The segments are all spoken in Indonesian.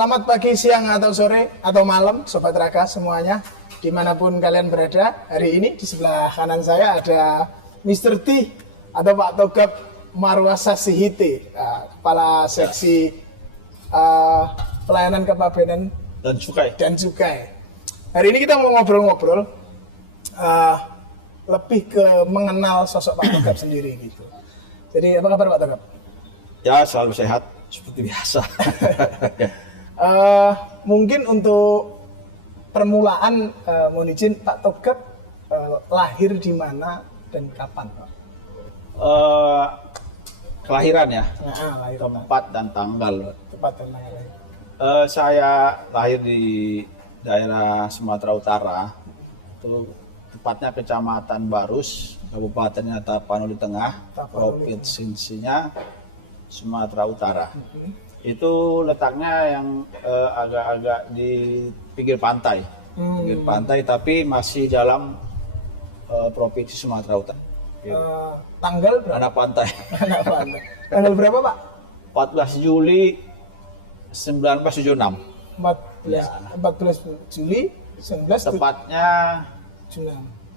Selamat pagi, siang, atau sore, atau malam, Sobat Raka semuanya. Dimanapun kalian berada, hari ini di sebelah kanan saya ada Mr. T atau Pak Togap Marwasa Sihite, Kepala Seksi Pelayanan Kepabeanan dan Cukai. Hari ini kita mau ngobrol-ngobrol lebih ke mengenal sosok Pak Togap sendiri gitu. Jadi apa kabar Pak Togap? Ya, selalu sehat seperti biasa. Mungkin untuk permulaan mohon izin Pak Togap lahir di mana dan kapan Pak? Kelahiran ya, Lahir tempat dan tanggal. Tempat dan tanggal lahir. Saya lahir di daerah Sumatera Utara, itu tepatnya Kecamatan Barus, Kabupatennya Tapanuli Tengah, provinsinya Sumatera Utara. Itu letaknya yang agak-agak di pinggir pantai, tapi masih dalam provinsi Sumatera Utara. Tanggal berapa? Anak pantai. Anak pantai. Tanggal berapa Pak? 14 Juli 1976. 14 Juli 1976. Tepatnya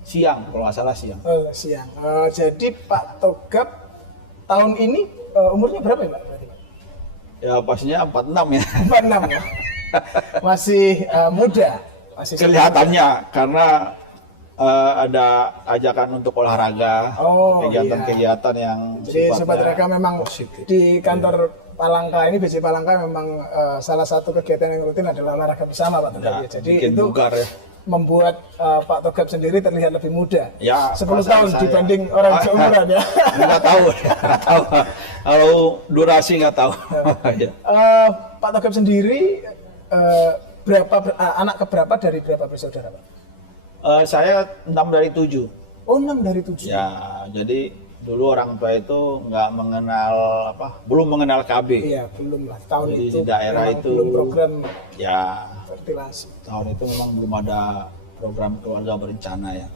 siang, kalau nggak salah siang. Siang. Jadi Pak Togap tahun ini umurnya berapa ya Pak? Ya pastinya 46 ya. 46 ya. Masih muda. Masih Kelihatannya karena ada ajakan untuk olahraga, kegiatan-kegiatan yang jadi Sobat Raka memang positif. Di kantor Palangka ini, BC Palangka memang salah satu kegiatan yang rutin adalah olahraga bersama Pak Togap. Ya, Jadi bikin itu bugar ya. membuat Pak Togap sendiri terlihat lebih muda. Ya, 10 tahun dibanding orang seumuran ya. Nggak tahu. Kalau durasi nggak tahu. Pak Togap sendiri anak keberapa dari berapa bersaudara Pak? Saya 6 dari 7. Oh, 6 dari 7. Ya, jadi dulu orang tua itu belum mengenal KB. Iya, belum lah. Tahun jadi itu di daerah itu belum program ya fertilasi. Tahun itu memang belum ada program keluarga berencana ya.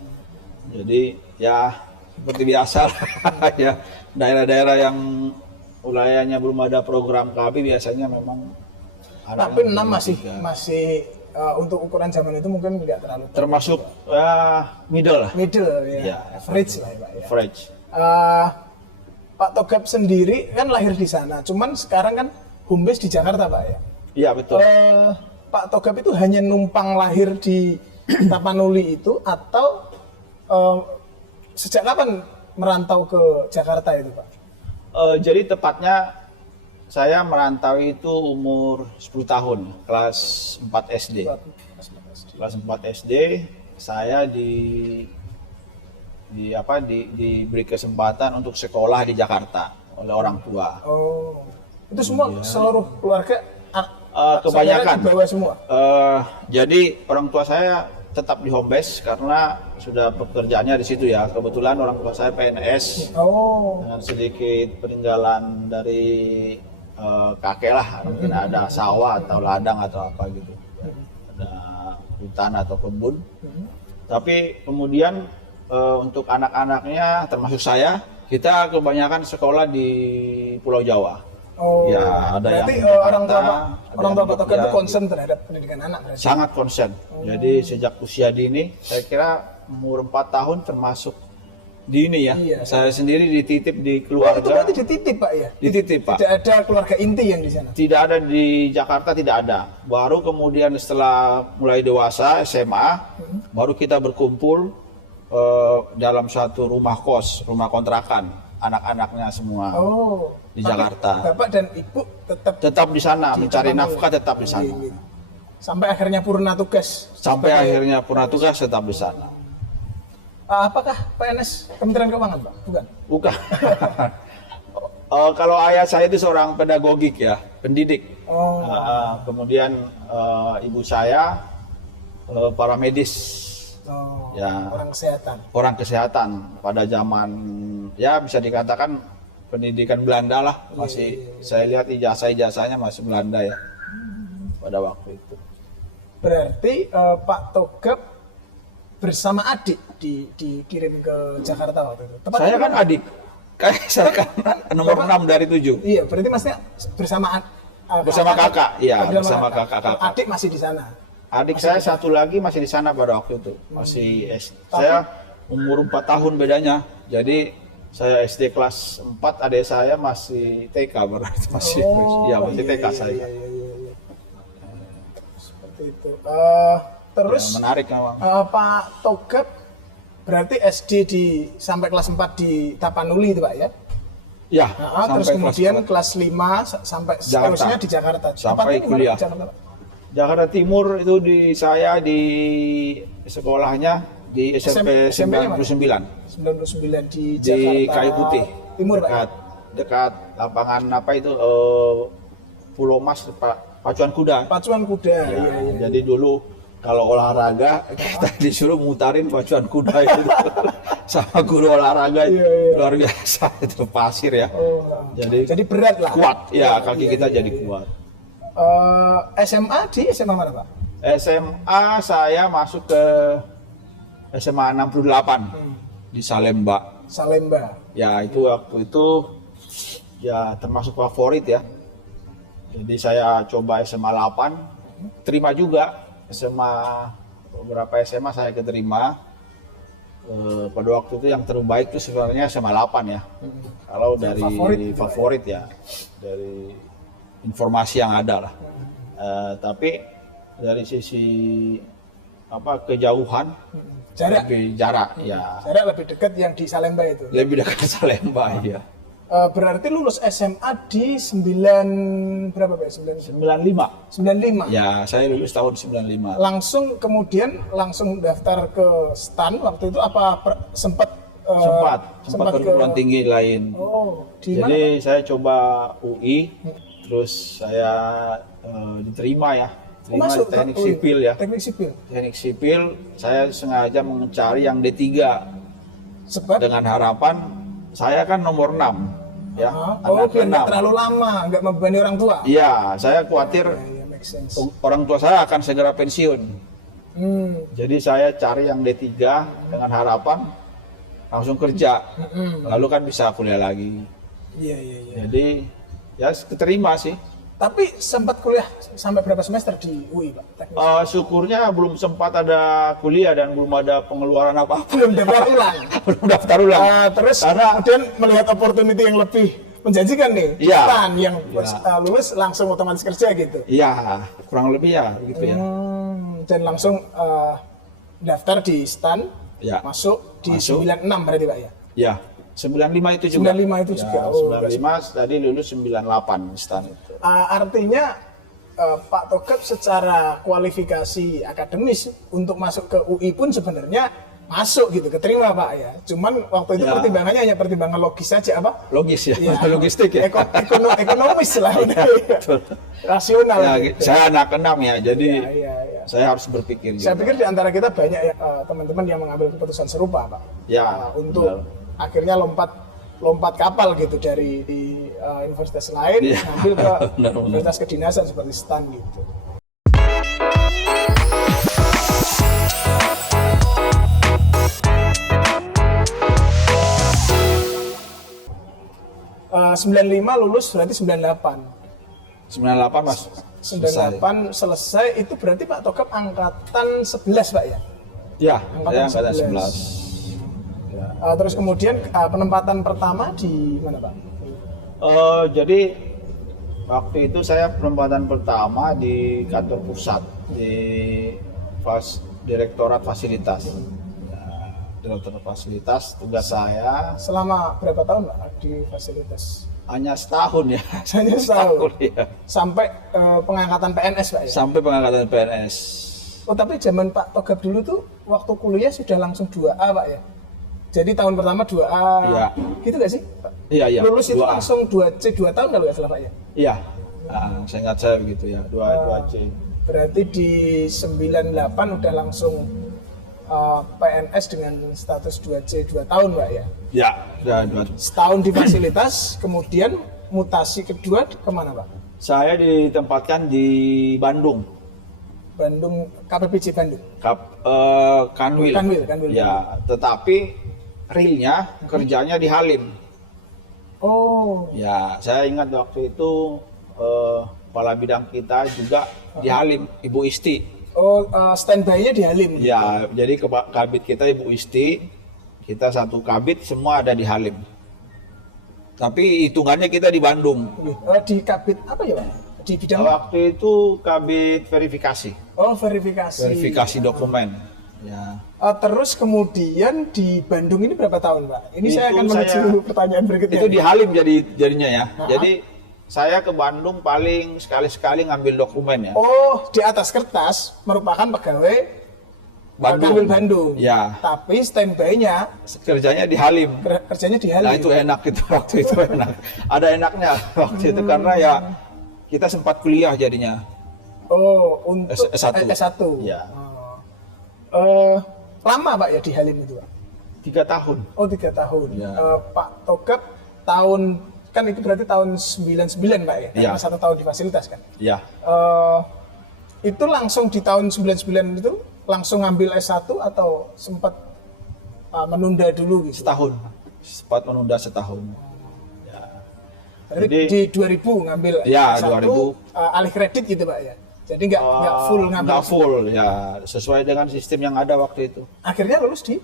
Jadi ya seperti biasa ya, daerah-daerah yang wilayahnya belum ada program KB biasanya memang. Tapi 6 masih untuk ukuran zaman itu mungkin tidak terlalu termasuk middle lah. Middle ya. Average lah ya Pak. Average. Pak Togap sendiri kan lahir di sana, cuman sekarang kan home base di Jakarta Pak ya. Iya betul. Pak Togap itu hanya numpang lahir di Tapanuli itu atau sejak kapan merantau ke Jakarta itu Pak? Jadi tepatnya saya merantau itu umur 10 tahun, kelas 4 SD. Kelas 4 SD saya diberi kesempatan untuk sekolah di Jakarta oleh orang tua. Oh. Itu semua seluruh keluarga kebanyakan di bawah semua. Jadi orang tua saya tetap di home base karena sudah pekerjaannya di situ ya. Kebetulan orang tua saya PNS. Dengan sedikit peninggalan dari kakek lah, mungkin ada sawah atau ladang atau apa gitu, ada hutan atau kebun. Tapi kemudian untuk anak-anaknya termasuk saya, kita kebanyakan sekolah di Pulau Jawa. Ya, ada berarti yang orang tua Pak Togap itu concern terhadap pendidikan anak berarti? Sangat concern. Jadi sejak usia dini, saya kira umur 4 tahun termasuk dini ya. Iya. Saya sendiri dititip di keluarga. Itu berarti dititip Pak ya? Dititip Pak. Tidak ada keluarga inti yang di sana? Tidak ada, di Jakarta tidak ada. Baru kemudian setelah mulai dewasa SMA, baru kita berkumpul dalam satu rumah kos, rumah kontrakan, anak-anaknya semua di Jakarta. Bapak dan Ibu tetap di sana, mencari nafkah tetap di sana. Sampai akhirnya purna tugas? Sampai akhirnya purna tugas tetap di sana. Apakah PNS Kementerian Keuangan Pak? Bukan. Kalau ayah saya itu seorang pedagogik ya, pendidik. Kemudian ibu saya para medis. Ya, orang kesehatan pada zaman ya bisa dikatakan pendidikan Belanda lah, masih saya lihat ijazahnya masih Belanda ya pada waktu itu. Berarti Pak Togap bersama adik dikirim ke Jakarta waktu itu. Saya kan adik. Kayak saya kan nomor 6 dari 7. Iya, berarti maksudnya bersama bersama kakak, iya Bersama bersama kakak. Adik masih di sana. Adik saya satu lagi masih di sana pada waktu itu, masih saya umur 4 tahun bedanya, jadi saya SD kelas 4, adik saya masih TK berarti masih masih TK saya. Iya. Seperti itu. Terus Ya, menarik memang. Pak Togap berarti SD sampai kelas 4 di Tapanuli itu Pak ya? Ya, Terus kemudian kelas 5 sampai seterusnya di Jakarta. Sampai kuliah. Jakarta Timur itu saya di sekolahnya di SMP 99 di di Jakarta Kayu Putih Timur Pak. dekat lapangan apa itu Pulau Mas Pacuan Kuda. Pacuan Kuda. Ya, Iya. jadi dulu kalau olahraga kita disuruh mutarin pacuan kuda itu sama guru olahraga luar biasa itu pasir ya. Jadi berat lah. kuat ya kaki kita jadi kuat. SMA di SMA mana Pak? SMA saya masuk ke SMA 68 di Salemba. Salemba. Ya itu waktu itu ya termasuk favorit ya. Jadi saya coba SMA 8, terima juga SMA, beberapa SMA saya keterima. Pada waktu itu yang terbaik itu sebenarnya SMA 8 ya. Kalau dari favorit ya, dari informasi yang ada lah. Tapi dari sisi kejauhan, jarak lebih dekat yang di Salemba itu. Lebih dekat Salemba ya. Berarti lulus SMA di 95. 95. Ya, saya lulus tahun 95. Kemudian langsung daftar ke STAN waktu itu apa sempat perguruan tinggi lain. Jadi saya coba UI, terus saya diterima ya. Masuk teknik sipil ya. Teknik sipil, saya sengaja mencari yang D3. Sebab dengan harapan saya kan nomor 6 ya. Biar nggak terlalu lama, nggak membebani orang tua. Iya, saya khawatir orang tua saya akan segera pensiun. Jadi saya cari yang D3 dengan harapan langsung kerja. Lalu kan bisa kuliah lagi. Iya. Jadi ya keterima sih. Tapi sempat kuliah sampai berapa semester di UI, Pak? Syukurnya belum sempat ada kuliah dan belum ada pengeluaran apa-apa. Belum daftar ulang. Terus kemudian melihat opportunity yang lebih menjanjikan nih, STAN yang lulus langsung otomatis kerja gitu. Iya, kurang lebih ya begitu ya. Dan langsung daftar di STAN, masuk di 96 berarti Pak ya? Iya. 95 itu juga. 95 itu juga. 95 tadi lulus 98 STAN itu. Artinya Pak Togap secara kualifikasi akademis untuk masuk ke UI pun sebenarnya masuk gitu, keterima Pak ya. Cuman waktu itu pertimbangannya hanya pertimbangan logis saja apa? Logis ya. Logistik ya. Ekonomis lah. Rasional. Ya, gitu. Saya anak 6 ya, jadi saya harus berpikir. Saya pikir di antara kita banyak teman-teman yang mengambil keputusan serupa Pak. Ya. Untuk akhirnya lompat kapal gitu dari universitas lain ngambil ke universitas kedinasan seperti STAN gitu. Uh, 95 lulus berarti 98 Mas. 98 selesai itu berarti Pak Togap angkatan 11 Pak ya? Ya, angkatan 11. Terus kemudian penempatan pertama di mana Pak? Jadi waktu itu saya penempatan pertama di kantor pusat di Direktorat Fasilitas. Direktorat Fasilitas, tugas saya. Selama berapa tahun Pak di fasilitas? Hanya setahun ya. Hanya setahun ya. Sampai pengangkatan PNS Pak ya? Sampai pengangkatan PNS. Oh tapi zaman Pak Togap dulu tuh waktu kuliah sudah langsung 2A Pak ya? Jadi tahun pertama 2A, gitu gak sih? Iya. Lulus 2A. itu langsung 2C 2 tahun kalau nggak salah Pak ya? Iya, saya ingat saya begitu ya, 2C. Berarti di 98 udah langsung PNS dengan status 2C 2 tahun Pak ya? Ya, sudah 2. Setahun di fasilitas, kemudian mutasi kedua kemana Pak? Saya ditempatkan di Bandung. KPPJ Bandung? Kanwil. Ya, tetapi realnya kerjanya di Halim. Oh. Ya, saya ingat waktu itu kepala bidang kita juga di Halim, Ibu Isti. Oh, standby-nya di Halim. Ya, jadi kabit kita Ibu Isti, kita satu kabit semua ada di Halim. Tapi hitungannya kita di Bandung. Di kabit apa ya, Pak? Di bidang Waktu itu kabit verifikasi. Oh, verifikasi. Verifikasi dokumen. Ya. Terus kemudian di Bandung ini berapa tahun, Pak? Ini Itu saya akan menuju pertanyaan berikutnya. Itu di Halim jadinya ya. Jadi saya ke Bandung paling sekali-sekali ngambil dokumen ya. Oh, di atas kertas merupakan pegawai Kanwil Bandung. Ya. Tapi standby-nya Kerjanya di Halim. kerjanya di Halim. Nah itu enak itu waktu itu enak. Ada enaknya waktu itu karena ya kita sempat kuliah jadinya. Oh, untuk S1. S1. Ya. Lama Pak ya di Halim itu, Pak? 3 tahun. Oh, 3 tahun. Ya. Pak Togap tahun, kan itu berarti tahun 99 Pak ya? Ya. Karena 1 tahun di fasilitas kan? Ya. Itu langsung di tahun 99 itu langsung ngambil S1 atau sempat menunda dulu gitu? Setahun. Sempat menunda setahun. Ya. Berarti Jadi, di 2000 ngambil Ya, S1, 2000. Alih kredit gitu Pak ya? Jadi nggak full ngambil? Nggak full, ya. Sesuai dengan sistem yang ada waktu itu. Akhirnya lulus di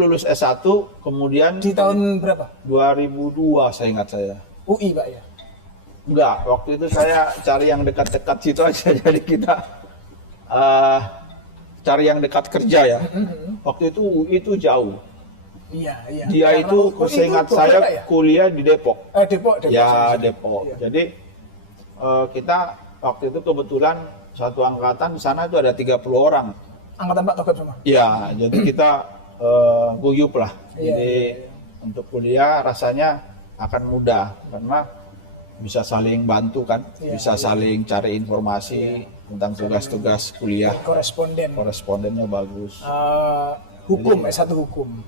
Lulus S1, kemudian di tahun berapa? 2002 saya ingat saya. UI Pak ya? Enggak, waktu itu saya cari yang dekat-dekat situ aja. Jadi kita cari yang dekat kerja ya. Waktu itu UI itu jauh. Iya, iya. Dia Karena itu, UI seingat itu saya, berapa ya? kuliah di Depok. Depok. Ya, sorry. Depok. Iya. Jadi kita waktu itu kebetulan satu angkatan di sana itu ada 30 orang. Angkatan Pak Togap sama? Ya, jadi kita guyup lah. Iya, Jadi untuk kuliah rasanya akan mudah karena bisa saling bantu kan, bisa saling cari informasi tentang tugas-tugas kuliah. Korespondennya bagus. Hukum, S1 hukum.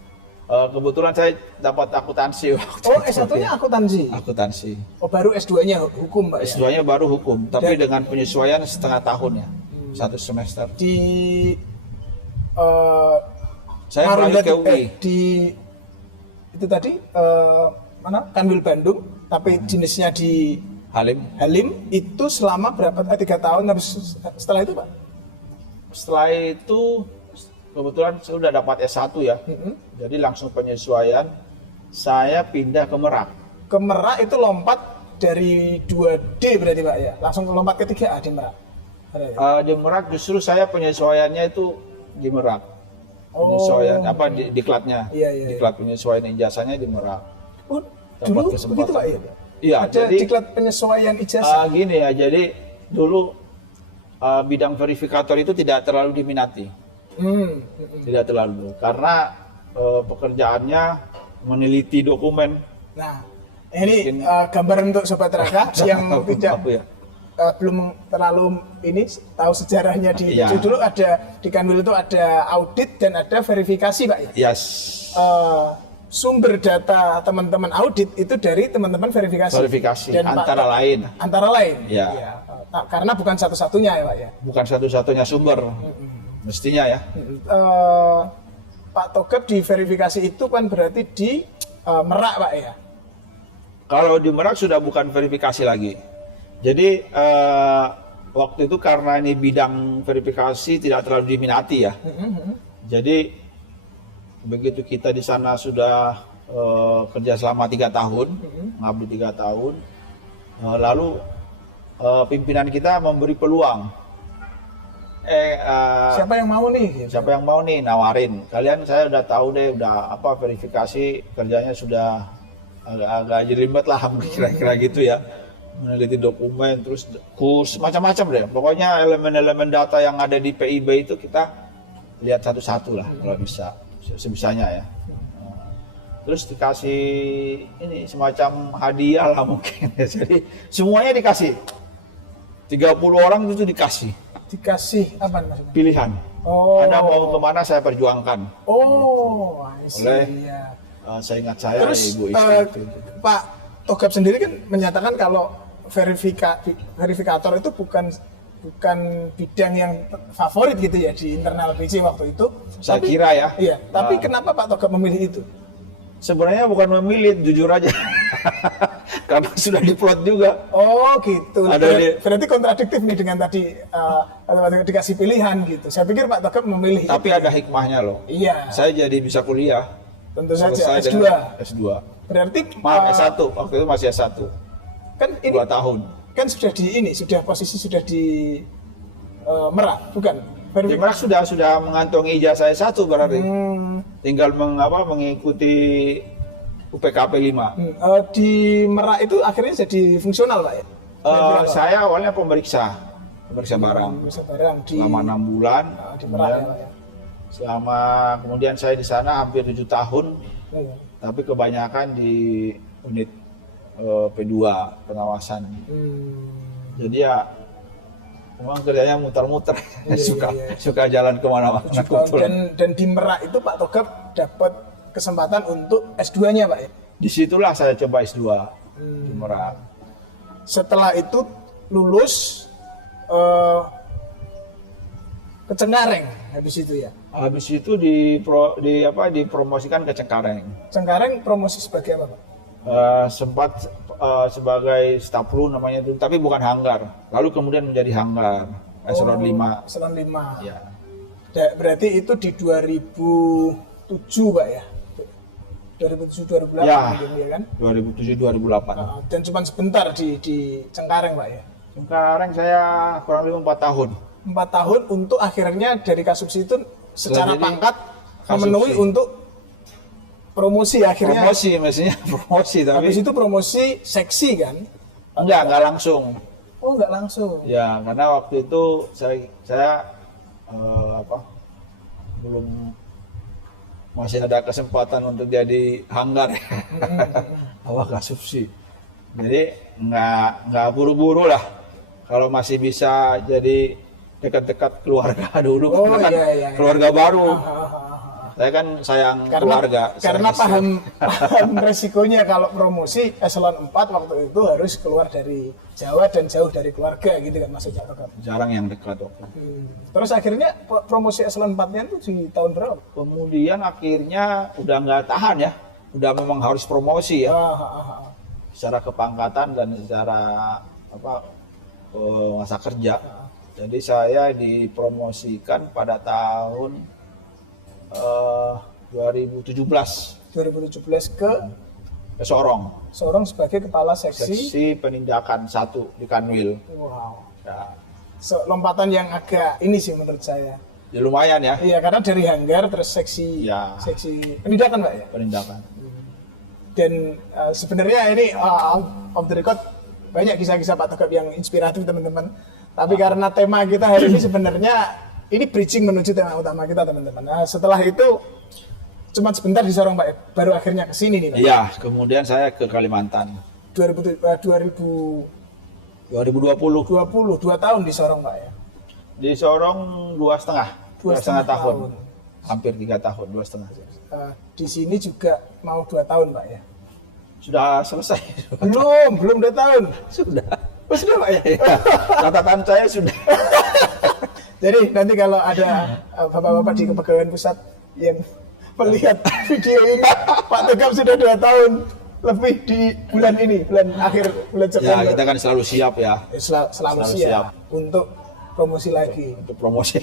Kebetulan saya dapat akuntansi waktu Oh, itu. S1-nya akuntansi? Akuntansi. Oh, baru S2-nya hukum, Pak ya? S2-nya baru hukum, tapi dengan penyesuaian setengah tahun ya, 1 semester. Di Saya beralih ke UI. di itu tadi mana? Kanwil Bandung, tapi jenisnya di Halim. itu selama berapa? 3 tahun habis setelah itu, Pak? Setelah itu kebetulan saya sudah dapat S1 ya. Jadi langsung penyesuaian saya pindah ke Merak. Ke Merak itu lompat dari 2D berarti Pak ya? Langsung lompat ke 3A di Merak? Di Merak justru saya penyesuaiannya itu di Merak. Penyesuaian diklatnya. Iya. Diklat penyesuaian ijazahnya di Merak. Oh, dulu begitu Pak ya? Iya, ada jadi diklat penyesuaian ijazah. Gini ya, jadi dulu bidang verifikator itu tidak terlalu diminati. Tidak terlalu, karena pekerjaannya meneliti dokumen. Nah, ini gambaran untuk Sobat Raka yang tidak belum terlalu ini tahu sejarahnya di dulu ada di Kanwil itu ada audit dan ada verifikasi Pak ya? Yes. Sumber data teman-teman audit itu dari teman-teman verifikasi. Dan antara lain. Antara lain. Ya. Ya. Karena bukan satu-satunya ya Pak ya. Bukan satu-satunya sumber. Mestinya ya. Pak Togap di verifikasi itu kan berarti di Merak Pak ya. Kalau di Merak sudah bukan verifikasi lagi. Jadi waktu itu karena ini bidang verifikasi tidak terlalu diminati ya. Jadi begitu kita di sana sudah kerja selama 3 tahun, ngabdi 3 tahun, lalu pimpinan kita memberi peluang. Siapa yang mau nih? Siapa yang mau nih nawarin? Kalian saya udah tahu deh, udah verifikasi kerjanya sudah agak ribet lah, kira-kira gitu ya. Meneliti dokumen, terus kurs, macam-macam deh. Pokoknya elemen-elemen data yang ada di PIB itu kita lihat satu-satu lah kalau bisa, sebisanya ya. Terus dikasih ini semacam hadiah lah mungkin. Jadi semuanya dikasih. 30 orang itu dikasih. Dikasih apa maksudnya? Pilihan. Anda mau kemana saya perjuangkan. Oleh saya ingat saya terus, Ibu Istri. Pak Togap sendiri kan menyatakan kalau verifikator itu bukan bidang yang favorit gitu ya di internal BC waktu itu. Saya kira ya. Iya. Tapi kenapa Pak Togap memilih itu? Sebenarnya bukan memilih, jujur aja. karena sudah diplot juga. Oh gitu. Berarti kontradiktif nih dengan tadi dikasih pilihan gitu. Saya pikir Pak Togap memilih. Tapi ada hikmahnya loh. Iya. Saya jadi bisa kuliah. Tentu saja. S2. Berarti S1. Waktu itu masih S1. Kan ini 2 tahun. Kan posisi sudah di Merak, bukan? Di Merak sudah mengantongi ijazah S1 berarti. Tinggal mengikuti UPKP 5. Di Merak itu akhirnya jadi fungsional, Pak ya? Saya awalnya pemeriksa barang. Selama 6 bulan. Di Merak ya, Pak ya? Kemudian saya di sana hampir 7 tahun. Tapi kebanyakan di unit P2 pengawasan. Jadi ya memang kerjanya muter-muter. Suka jalan kemana-mana. Dan di Merak itu Pak Togap dapat kesempatan untuk S2-nya, Pak ya? Disitulah saya coba S2 di Merak. Setelah itu lulus ke Cengkareng habis itu ya? Habis itu dipromosikan ke Cengkareng. Cengkareng promosi sebagai apa, Pak? Sempat sebagai staf kru namanya itu, tapi bukan hanggar. Lalu kemudian menjadi hanggar eselon 5. Eselon 5. Ya. Berarti itu di 2007, Pak ya? 2007-2008 ya, gitu ya kan? 2007-2008. Dan cuma sebentar di Cengkareng, Pak ya? Cengkareng saya kurang lebih 4 tahun. 4 tahun untuk akhirnya dari Kasubsi itu secara pangkat memenuhi untuk promosi akhirnya. Promosi tapi habis itu promosi seksi kan? Enggak langsung. Oh, enggak langsung. Ya, karena waktu itu saya belum masih ada kesempatan untuk jadi hanggar Kasubsi. Jadi enggak buru-buru lah. Kalau masih bisa jadi dekat-dekat keluarga dulu, keluarga baru. Saya kan sayang keluarga. Karena paham resikonya kalau promosi eselon 4 waktu itu harus keluar dari Jawa dan jauh dari keluarga gitu kan maksudnya. Jarang yang dekat waktu. Terus akhirnya promosi eselon 4-nya itu di tahun berapa? Kemudian akhirnya udah nggak tahan ya. Udah memang harus promosi ya. Secara kepangkatan dan secara masa kerja. Jadi saya dipromosikan pada tahun 2017 ke Sorong sebagai kepala seksi penindakan 1 di Kanwil. Wow. Ya. Lompatan yang agak ini sih menurut saya. Ya lumayan ya. Iya, karena dari hanggar terus seksi penindakan, Pak ya. Penindakan. Dan sebenarnya ini off the record banyak kisah-kisah Pak Togap yang inspiratif teman-teman. Tapi karena tema kita hari ini sebenarnya ini bridging menuju tema utama kita teman-teman. Nah, setelah itu cuma sebentar di Sorong, Pak, baru akhirnya ke sini nih, Pak. Iya, kemudian saya ke Kalimantan. 2020 2 tahun di Sorong, Pak ya. Di Sorong 2,5 tahun. Hampir 3 tahun, 2,5. Di sini juga mau 2 tahun, Pak ya. Sudah selesai. Belum 2 tahun. Sudah. Sudah, Pak ya. Catatan saya sudah. Jadi nanti kalau ada bapak-bapak di Kepegawaian Pusat yang melihat video ini, Pak Togap sudah 2 tahun lebih di bulan akhir bulan September. Ya, kita kan selalu siap ya. Selalu siap untuk promosi lagi. Untuk promosi.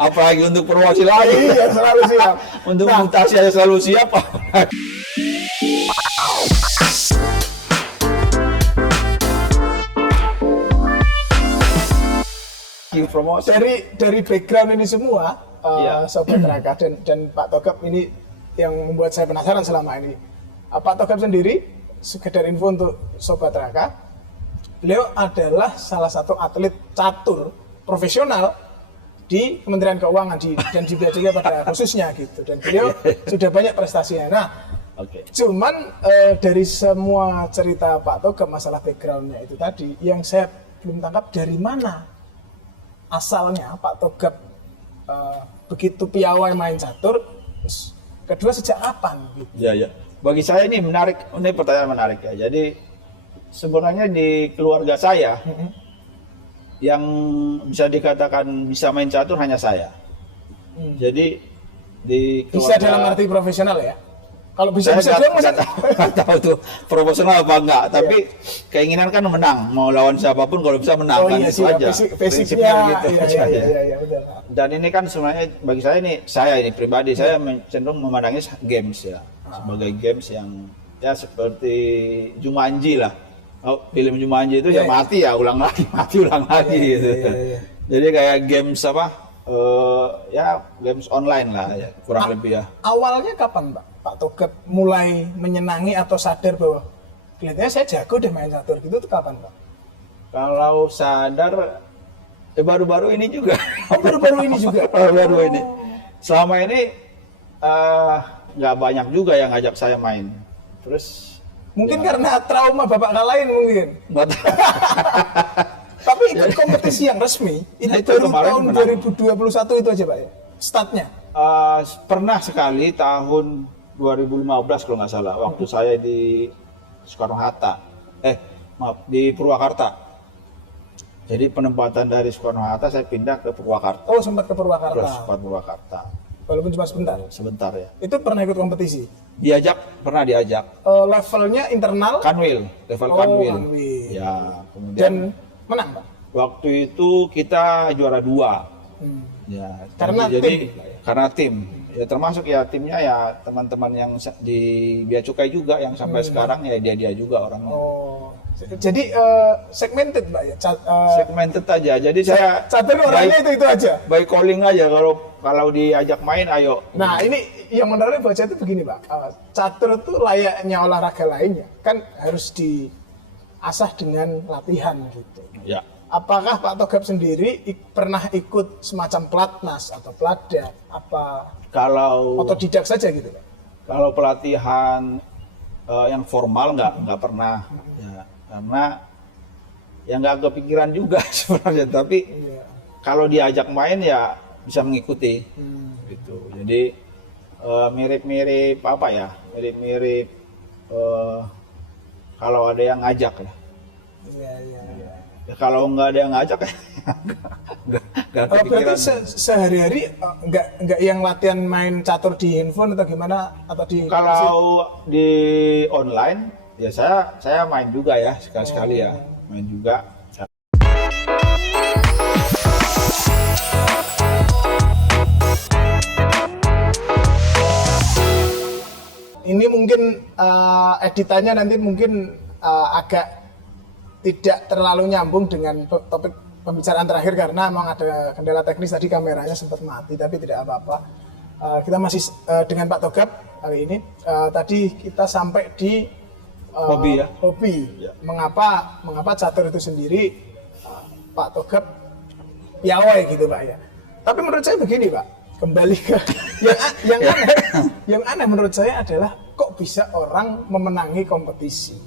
Apalagi untuk promosi lagi. Iya, selalu siap. Untuk mutasi aja selalu siap. Promosi. Dari background ini semua, Sobat Raka dan Pak Togap ini yang membuat saya penasaran selama ini. Pak Togap sendiri, sekedar info untuk Sobat Raka, beliau adalah salah satu atlet catur profesional di Kementerian Keuangan dan di bidang juga pada khususnya gitu. Dan beliau sudah banyak prestasinya. Nah, cuman dari semua cerita Pak Togap masalah backgroundnya itu tadi, yang saya belum tangkap dari mana asalnya Pak Togap begitu piawai main catur, terus kedua sejak kapan? Gitu. Ya. Bagi saya ini menarik, ini pertanyaan menarik ya. Jadi sebenarnya di keluarga saya yang bisa dikatakan bisa main catur hanya saya. Jadi di keluarga, bisa dalam arti profesional ya? Kalau bisa Saya doang masa nggak tahu tuh profesional apa enggak, tapi keinginan kan menang, mau lawan siapapun kalau bisa menang Oh kan iya itu sih, aja. basicnya Prinsipnya begitu iya, aja. iya, betul. Dan ini kan sebenarnya bagi saya ini pribadi saya cenderung memandangnya games ya, sebagai games yang ya seperti Jumanji lah. Oh, film Jumanji itu ya mati ya ulang lagi, mati ulang lagi gitu. Iya. Jadi kayak games apa? Ya games online lah ya, kurang lebih ya. Awalnya kapan Pak Togep mulai menyenangi atau sadar bahwa kelihatannya saya jago deh main catur gitu tuh kapan Pak? Kalau sadar baru-baru ini juga. Oh baru-baru ini juga? Baru-baru ini. Selama ini nggak banyak juga yang ngajak saya main. Terus mungkin karena trauma bapak kalahin mungkin. nggak tahu. Tapi ikut kompetisi yang resmi itu, Nah, itu baru kemarin tahun menang. 2021 itu aja Pak ya? Startnya? Pernah sekali tahun 2015 kalau nggak salah, waktu saya di Soekarno-Hatta. Maaf, di Purwakarta. Jadi penempatan dari Soekarno-Hatta saya pindah ke Purwakarta. Oh sempat ke Purwakarta? Terus ke Purwakarta. Walaupun cuma sebentar? Sebentar ya. Itu pernah ikut kompetisi? Pernah diajak. Levelnya internal? Kanwil, level Kanwil. Kanwil. Ya, kemudian Dan menang Pak? waktu itu kita juara 2. Ya, Karena jadi tim? karena tim. Ya termasuk ya timnya ya teman-teman yang di Bea Cukai juga yang sampai sekarang ya dia juga orangnya. Oh. Jadi segmented Pak ya? Segmented aja. Jadi saya Catur orangnya itu aja? by calling aja kalau diajak main ayo. Nah ini yang menarik buat saya itu begini Pak, catur itu layaknya olahraga lainnya kan harus diasah dengan latihan gitu. Ya. Apakah Pak Togep sendiri pernah ikut semacam pelatnas atau pelada apa Kalau otodidak saja gitu Pak? Kalau pelatihan yang formal nggak pernah ya, karena ya nggak kepikiran juga sebenarnya, tapi Iya. kalau diajak main ya bisa mengikuti gitu. Jadi mirip-mirip apa ya, mirip-mirip kalau ada yang ngajak lah. Iya. Ya, kalau nggak ada yang ngajak ya nggak kepikiran. Berarti sehari-hari nggak yang latihan main catur di handphone atau gimana atau di Kalau di online ya saya main juga ya sekali-sekali ya, main juga. ini mungkin editannya nanti mungkin agak tidak terlalu nyambung dengan topik pembicaraan terakhir karena memang ada kendala teknis tadi, kameranya sempat mati tapi tidak apa-apa. Kita masih dengan Pak Togep kali ini. Tadi kita sampai di Hobi ya. Hobi. Ya. Mengapa catur itu sendiri Pak Togep piawai gitu Pak ya. Tapi menurut saya begini Pak, kembali ke yang aneh menurut saya adalah kok bisa orang memenangi kompetisi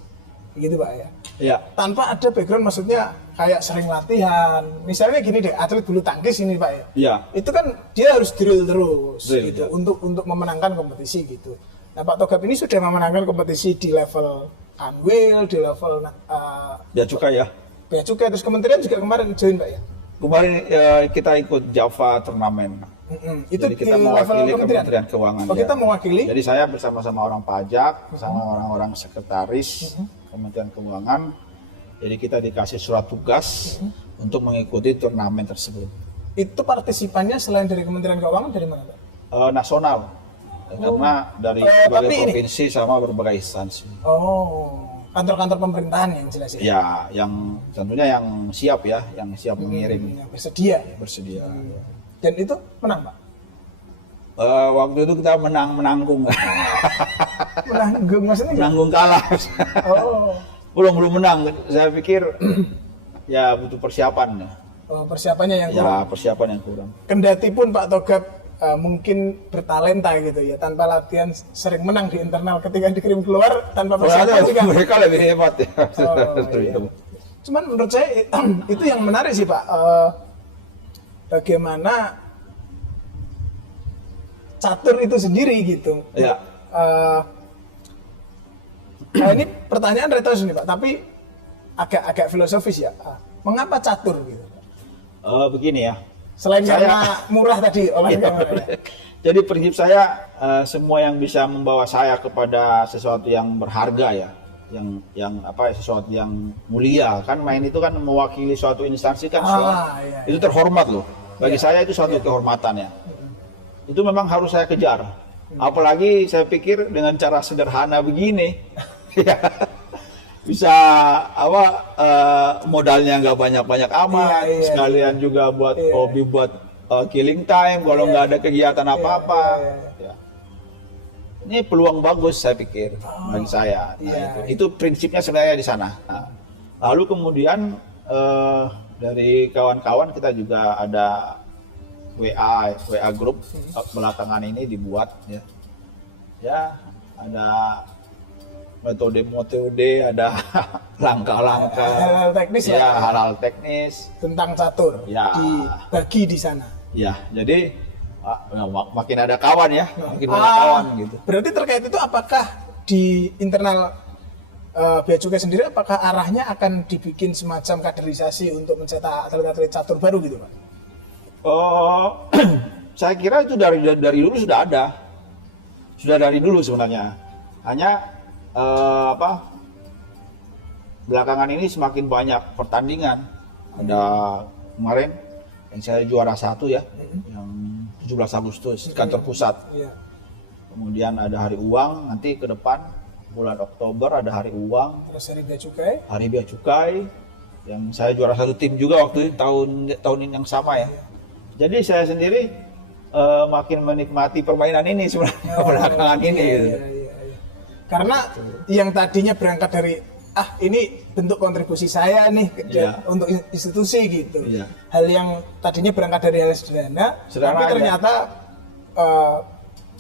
gitu Pak ya. Ya. Tanpa ada background, maksudnya kayak sering latihan. Misalnya gini deh, atlet bulu tangkis ini Pak ya. Iya. Itu kan dia harus drill terus Drill, gitu ya. untuk memenangkan kompetisi gitu. Nah Pak Togep ini sudah memenangkan kompetisi di level Kanwil, di level Bea Cukai ya. Bea Cukai, terus kementerian juga kemarin join Pak ya. Kemarin kita ikut Java turnamen. Itu Jadi kita di mewakili level Kementerian Keuangan. Oh, kita mewakili? Jadi saya bersama-sama orang pajak, sama orang-orang sekretaris Kementerian Keuangan. Jadi kita dikasih surat tugas untuk mengikuti turnamen tersebut. Itu partisipannya selain dari Kementerian Keuangan dari mana Pak? Nasional. Karena dari tapi berbagai ini- provinsi sama berbagai instansi. Oh, kantor-kantor pemerintahan yang jelas ya. Ya, yang tentunya yang siap ya, yang siap mengirim, Yang bersedia. bersedia. Dan itu menang Pak. Waktu itu kita menanggung, Menanggung maksudnya gimana? menanggung kalah. Oh. belum menang. Saya pikir ya butuh persiapan ya. Oh, persiapannya yang kurang. Ya persiapan yang kurang. Kendati pun Pak Togep mungkin bertalenta gitu ya, tanpa latihan sering menang di internal, ketika dikirim keluar tanpa persiapan juga. Mereka lebih hebat ya. Oh, iya. Cuman menurut saya itu yang menarik sih Pak. Bagaimana catur itu sendiri gitu. Ya. Nah ini pertanyaan retoris nih Pak, tapi agak filosofis ya. Mengapa catur gitu? Begini ya. Selain Saya- karena murah tadi olahraga. Iya, Jadi prinsip saya semua yang bisa membawa saya kepada sesuatu yang berharga ya, yang apa sesuatu yang mulia kan main itu kan mewakili suatu instansi kan Iya, itu terhormat loh. Bagi saya itu suatu kehormatan ya. Itu memang harus saya kejar. Apalagi saya pikir dengan cara sederhana begini ya, bisa apa modalnya nggak banyak-banyak amat, sekalian juga buat hobi buat killing time kalau nggak ada kegiatan apa-apa. Ya. Ini peluang bagus saya pikir bagi saya. Itu prinsipnya sebenarnya di sana. Nah, lalu kemudian dari kawan-kawan kita juga ada WA group belakangan ini dibuat ya. Ya, ada metode, ada langkah-langkah hal-hal teknis ya, hal-hal teknis tentang catur ya. Dibagi di sana. Ya, jadi makin ada kawan ya, makin banyak kawan gitu. Berarti terkait itu apakah di internal Bea Cukai sendiri apakah arahnya akan dibikin semacam kaderisasi untuk mencetak atlet-atlet catur baru gitu, Pak? Saya kira itu dari dulu sudah ada. Sudah dari dulu sebenarnya. Hanya belakangan ini semakin banyak pertandingan. Ada kemarin yang saya juara 1 ya, yang 17 Agustus kantor pusat. Kemudian ada hari uang, nanti ke depan bulan Oktober ada hari uang. Terus hari Bea Cukai. Hari Bea Cukai, yang saya juara 1 tim juga waktu itu tahun ini yang sama ya. Jadi saya sendiri makin menikmati permainan ini sebenarnya belakangan ini. Gitu. Karena yang tadinya berangkat dari ini bentuk kontribusi saya nih untuk institusi gitu. Hal yang tadinya berangkat dari hal sederhana tapi ternyata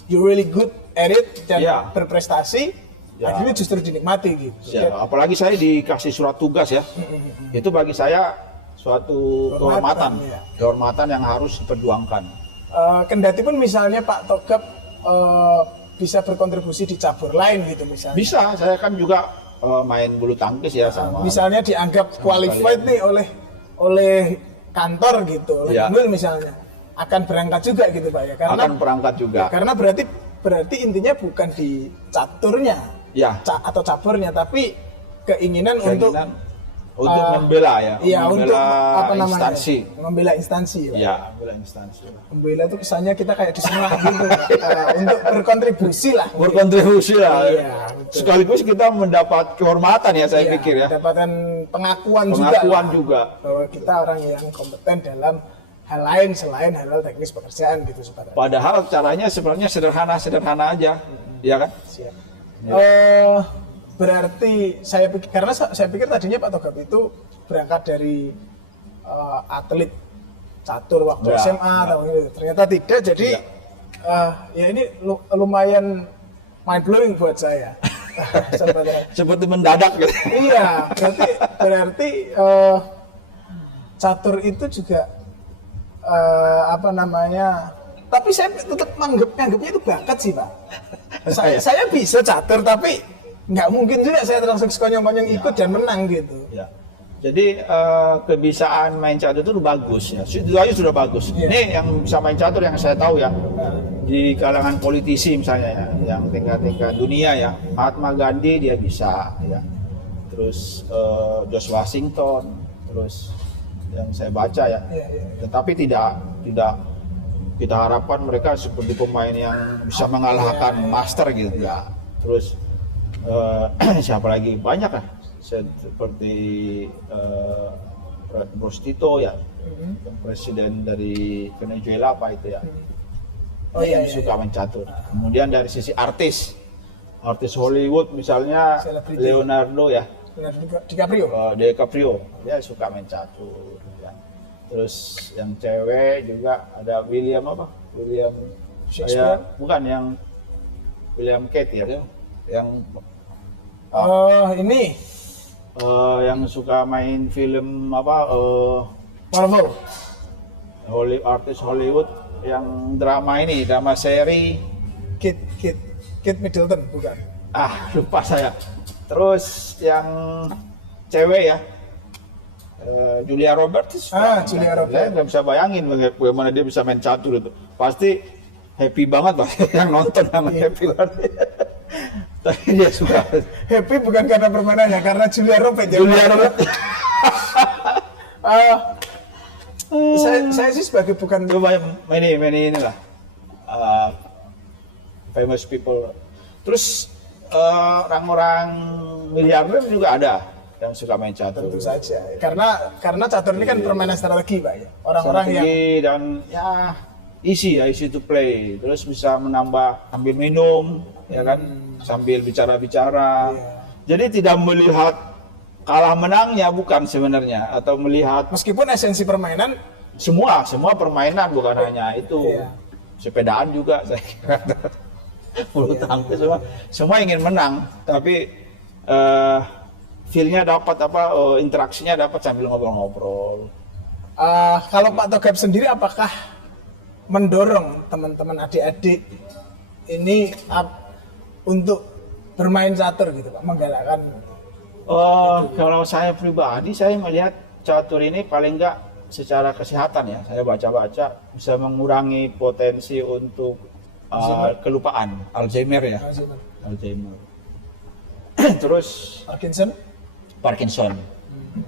you really good at it dan berprestasi, akhirnya justru dinikmati gitu. Apalagi saya dikasih surat tugas ya, itu bagi saya suatu kehormatan yang harus diperjuangkan. Kendati pun misalnya Pak Togap bisa berkontribusi di cabur lain gitu misalnya. Bisa, saya kan juga main bulu tangkis ya sama. Misalnya dianggap qualified nih oleh kantor gitu, oleh Mul misalnya, akan berangkat juga gitu Pak ya. Karena akan berangkat juga. Karena berarti intinya bukan di caturnya atau caburnya, tapi keinginan untuk membela ya. Iya, untuk apa namanya? Instansi. Membela instansi. Iya, membela instansi. Membela itu kesannya kita kayak disengat gitu, untuk berkontribusi lah. Berkontribusi lah. Iya, sekaligus kita mendapat kehormatan ya saya pikir ya. Mendapatkan pengakuan juga bahwa kita orang yang kompeten dalam hal lain selain hal-hal teknis pekerjaan gitu sebenarnya. Padahal caranya sebenarnya sederhana aja, ya kan? Siap. Berarti karena saya pikir tadinya Pak Togap itu berangkat dari atlet catur waktu SMA atau gitu. Ternyata tidak, jadi ya ini lumayan mind blowing buat saya. Seperti mendadak gitu. Iya, berarti catur itu juga tapi saya tetap menganggapnya itu bakat sih Pak. Saya bisa catur tapi nggak mungkin juga saya langsung sekonyong-konyong ikut dan menang gitu. Ya. Jadi kebiasaan main catur itu bagus ya. Itu aja sudah bagus. Ini yang bisa main catur yang saya tahu ya. Di kalangan politisi misalnya ya, yang tingkat dunia ya. Mahatma Gandhi dia bisa ya. Terus George Washington, terus yang saya baca ya. Tetapi tidak kita harapkan mereka seperti pemain yang bisa mengalahkan master gitu ya. Terus siapa lagi banyak kan seperti Tito ya, presiden dari Venezuela apa itu ya, yang suka main catur. Kemudian dari sisi artis Hollywood misalnya Leonardo DiCaprio dia suka main catur ya. Terus yang cewek juga ada William Shakespeare, bukan yang William Kate ya, yang yang suka main film Marvel, artis Hollywood yang drama seri Kate Middleton bukan? Lupa saya. Terus yang cewek ya Julia Roberts. Julia Roberts. Saya nggak bisa bayangin bagaimana dia bisa main catur itu. Pasti happy banget Pak. Yang nonton yang happy banget. Tapi dia suka. Happy bukan karena permainannya, karena Julia Robert. Saya sih sebagai bukan Coba main inilah famous people. Terus orang-orang miliarder juga ada yang suka main catur. Tentu saja, karena catur ini kan permainan strategi Pak ya. Orang-orang yang dan ya easy to play. Terus bisa menambah sambil minum, ya kan, sambil bicara-bicara. Jadi tidak melihat kalah menangnya bukan sebenarnya, atau melihat meskipun esensi permainan semua permainan bukan hanya itu. Sepedaan juga saya kira. Bulu tangkis semua ingin menang, tapi feel-nya dapat interaksinya dapat sambil ngobrol-ngobrol. Kalau Pak Togap sendiri apakah mendorong teman-teman adik-adik ini untuk bermain catur gitu Pak, menggalakkan? Kalau saya pribadi, saya melihat catur ini paling enggak secara kesehatan ya, saya baca-baca bisa mengurangi potensi untuk kelupaan, Alzheimer ya. Alzheimer. Terus Parkinson.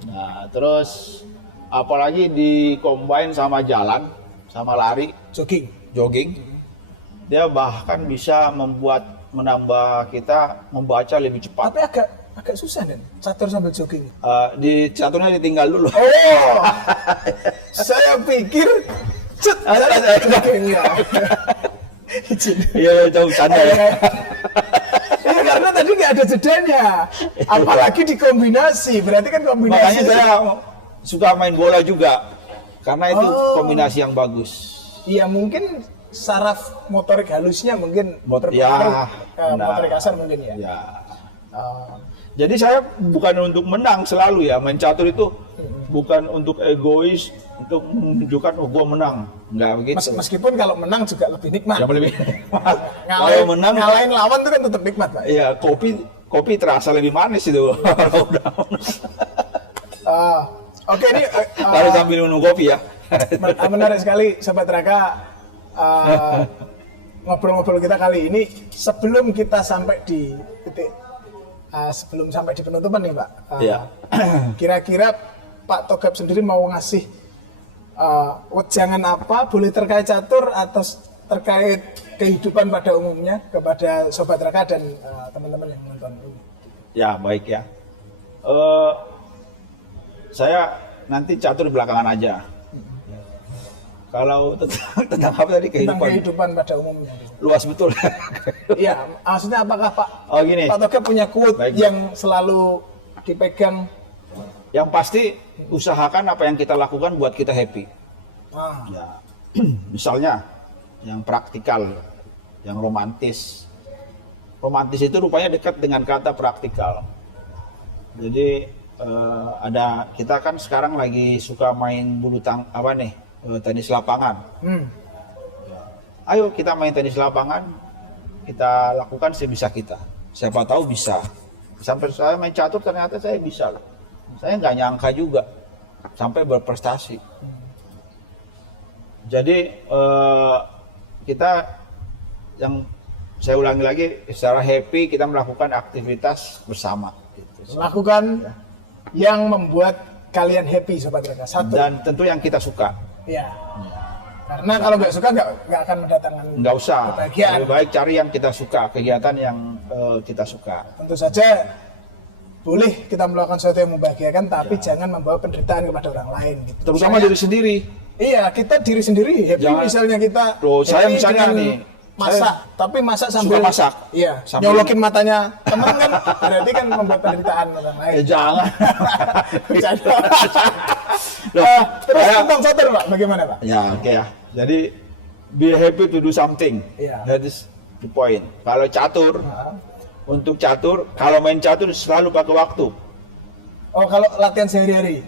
Nah, terus apalagi di-combine sama jalan, sama lari, jogging. Dia bahkan bisa menambah kita membaca lebih cepat. Tapi agak susah dan catur sambil jogging. Di caturnya ditinggal dulu. Oh, saya pikir jogging ya. Iya, jauh canda ya. Iya, karena tadi nggak ada jedanya. Apalagi dikombinasi, berarti kan kombinasi. Makanya saya suka main bola juga, karena itu kombinasi yang bagus. Iya, mungkin saraf motorik halusnya mungkin ya, motorik kasar mungkin ya. Jadi saya bukan untuk menang selalu ya, main catur itu bukan untuk egois, untuk menunjukkan gue menang, nggak begitu. Meskipun kalau menang juga lebih nikmat. Yang lebih nikmat. Kalau menang, ngalahin lawan itu kan tetap nikmat Pak. Iya, kopi terasa lebih manis itu. Oke, ini harus sambil minum kopi ya. Menarik sekali Sobat Raka. Ngobrol-ngobrol kita kali ini sebelum kita sampai di titik sebelum sampai di penutupan nih Pak. Kira-kira Pak Togap sendiri mau ngasih wejangan apa, boleh terkait catur atau terkait kehidupan pada umumnya kepada Sobat Raka dan teman-teman yang menonton ini? Ya, baik ya. Saya nanti catur belakangan aja. Kalau tentang apa tadi, kehidupan pada umumnya. Luas betul. Iya, maksudnya apakah Pak gini. Pak Togap punya quote yang selalu dipegang? Yang pasti usahakan apa yang kita lakukan buat kita happy. Ya. Misalnya yang praktikal, yang romantis. Romantis itu rupanya dekat dengan kata praktikal. Jadi kita kan sekarang lagi suka main tenis lapangan. Ayo kita main tenis lapangan, kita lakukan sebisa kita. Siapa tahu bisa. Sampai saya main catur ternyata saya bisa. Saya nggak nyangka juga sampai berprestasi. Jadi kita yang saya ulangi lagi, secara happy kita melakukan aktivitas bersama. Gitu. Lakukan yang membuat kalian happy Sobat Raka. Satu. Dan tentu yang kita suka. Iya. Karena kalau nggak suka nggak akan mendatangkan kebahagiaan. Lebih baik cari yang kita suka, kegiatan yang kita suka. Tentu saja boleh kita melakukan sesuatu yang membahagiakan, tapi jangan membawa penderitaan kepada orang lain. Gitu. Terutama diri sendiri. Iya, kita diri sendiri happy. Misalnya kita. Saya misalnya nih. Masak, tapi masak sambil masak. Iya, nyolokin matanya teman kan berarti kan membuat penderitaan orang lain. Jangan. Terus tentang catur Pak, bagaimana Pak? Ya, oke ya. Jadi be happy to do something. That is the point. Kalau catur, untuk catur, kalau main catur selalu pakai waktu. Oh, kalau latihan sehari-hari?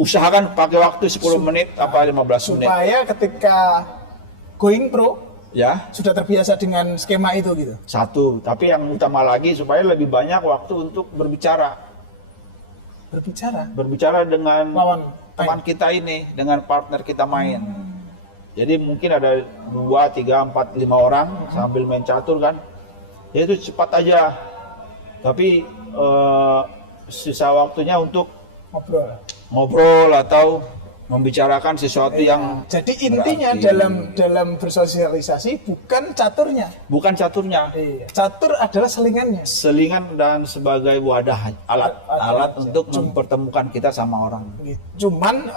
Usahakan pakai waktu 10 menit apa 15 menit. Supaya ketika going pro ya sudah terbiasa dengan skema itu gitu. Satu, tapi yang utama lagi supaya lebih banyak waktu untuk berbicara dengan lawan kita ini, dengan partner kita main. Jadi mungkin ada 2, 3, 4, 5 orang sambil main catur kan. Ya itu cepat aja. Tapi sisa waktunya untuk ngobrol atau membicarakan sesuatu yang jadi intinya berarti. dalam bersosialisasi bukan caturnya. Bukan caturnya. Catur adalah selingannya. Selingan dan sebagai wadah alat untuk mempertemukan kita sama orang. Cuman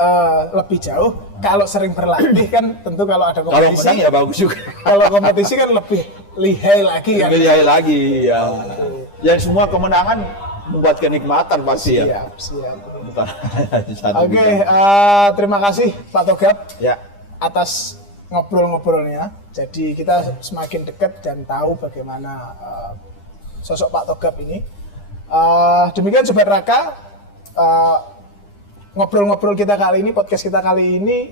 lebih jauh kalau sering berlatih kan tentu kalau ada Kalau kompetisi. menang ya bagus juga. Kalau kompetisi kan lebih lihai lagi kan. Lebih jahil lagi ya. Ya semua kemenangan membuat kenikmatan pasti ya. Siap. Bukan di satu Oke, bidang. terima kasih Pak Togap Ya. atas ngobrol-ngobrolnya. Jadi kita semakin dekat dan tahu bagaimana sosok Pak Togap ini. Demikian Sobat Raka, ngobrol-ngobrol kita kali ini, podcast kita kali ini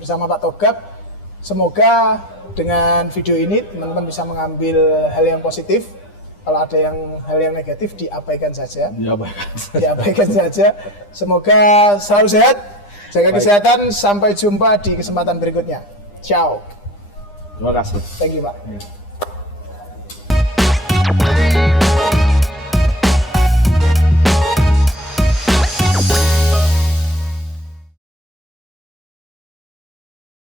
bersama Pak Togap. Semoga dengan video ini teman-teman bisa mengambil hal yang positif. Kalau ada hal yang negatif diabaikan saja. Diabaikan saja. Semoga selalu sehat, jaga kesehatan. Sampai jumpa di kesempatan berikutnya. Ciao. Terima kasih. Thank you, Pak.